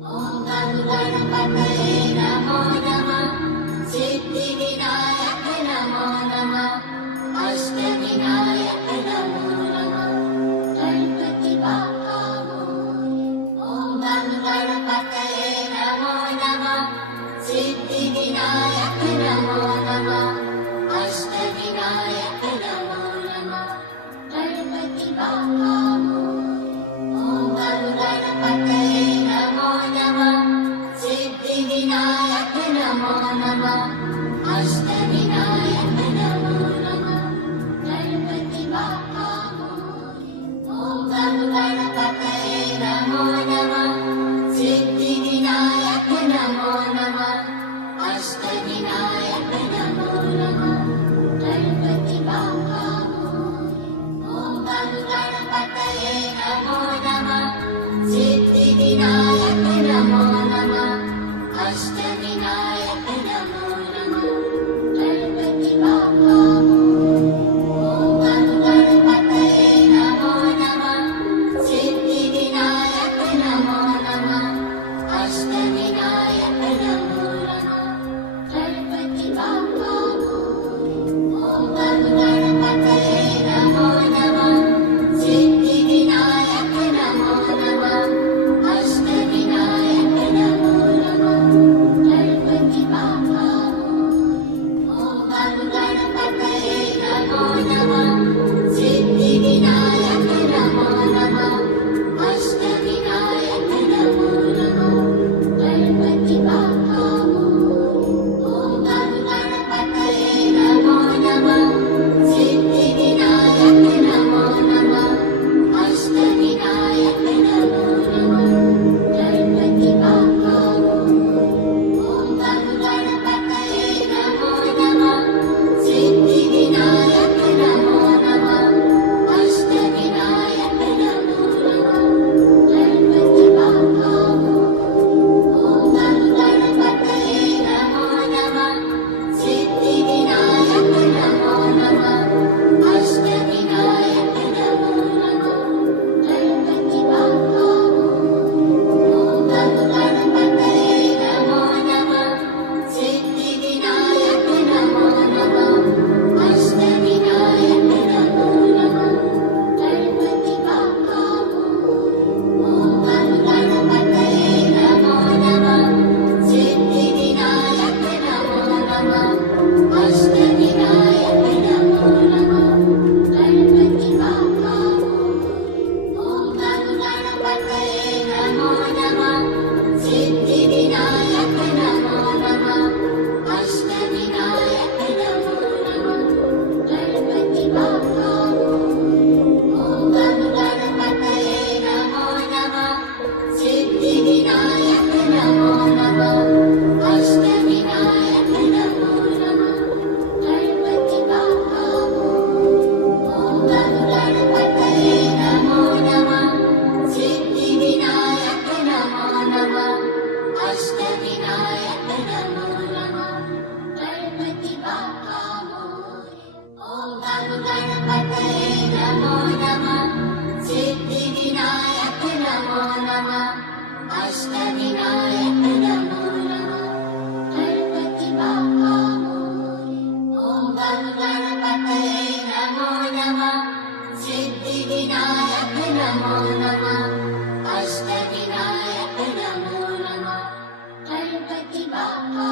ॐ गणपतये नमो नमः। सिद्धिविनायक नमो नमः। अष्टविनायक नमो नमः। गणपति बाप्पा मोरया। ॐ गणपतये नमो नमः। सिद्धिविनायक नमो नमः। अष्टविनायक नमो नमः। गणपति बाप्पा विनायक नमो नमः। अष्टविनायक नमो नमः। गणपति बाप्पा मोरया। ॐ गणपतये नमो नमः। सिद्धिविनायक नमो नमः। अष्टविनायक नमो नमः। गणपति बाप्पा मोरया। ॐ गणपतये नमो नमः। सिद्धिविनायक नमो नमः। अष्टविनायक नमो नमः। गणपति बाप्पा मोरया। ॐ गणपतये नमो नमः। सिद्धिविनायक नमो नमः। अष्टविनायक नमो नमः। गणपति बाप्पा मोरया। ॐ गणपतये नमो नमः। सिद्धिविनायक नमो नमः। अष्टविनायक नमो नमः। गणपति बाप्पा मोरया। ॐ गणपतये नमो नमः। सिद्धिविनायक नमो नमः। अष्टविनायक नमो नमः। गणपति बाप्पा मोरया। ॐ गणपतये नमो नमः। सिद्धिविनायक नमो नमः। अष्टविनायक नमो नमः। गणपति बाप्पा मोरया। ॐ गणपतये नमो नमः। सिद्धिविनायक नमो नमः। अष्टविनायक नमो नमः। गणपति बाप्पा मोरया। ॐ गणपतये नमो नमः। सिद्धिविनायक नमो नमः। अष्टविनायक नमो नमः। गणपति बाप्पा मोरया। ॐ गणपतये नमो नमः। सिद्धिविनायक नमो नमः। अष्टविनायक नमो नमः। गणपति बाप्पा मोरया। ॐ गणपतये नमो नमः। सिद्धिविनायक नमो नमः। अष्टविनायक नमो नमः। गणपति बाप्पा मोरया। ॐ गणपतये नमो नमः। सिद्धिविनायक नमो नमः। अष्टविनायक नमो नमः। गणपति बाप्पा मोरया। ॐ गणपतये नमो नमः। सिद्धिविनायक नमो नमः। अष्टविनायक नमो नमः। गणपति बाप्पा मोरया। ॐ गणपतये नमो नमः। सिद्धिविनायक नमो नमः। अष्टविनायक नमो नमः। गणपति बाप्पा मोरया। ॐ गणपतये नमो नमः। सिद्धिविनायक नमो नमः। अष्टविनायक नमो नमः। गणपति बाप्पा मोरया। ॐ गणपतये नमो नमः। सिद्धिविनायक नमो नमः। अष्टविनायक नमो नमः। गणपति बाप्पा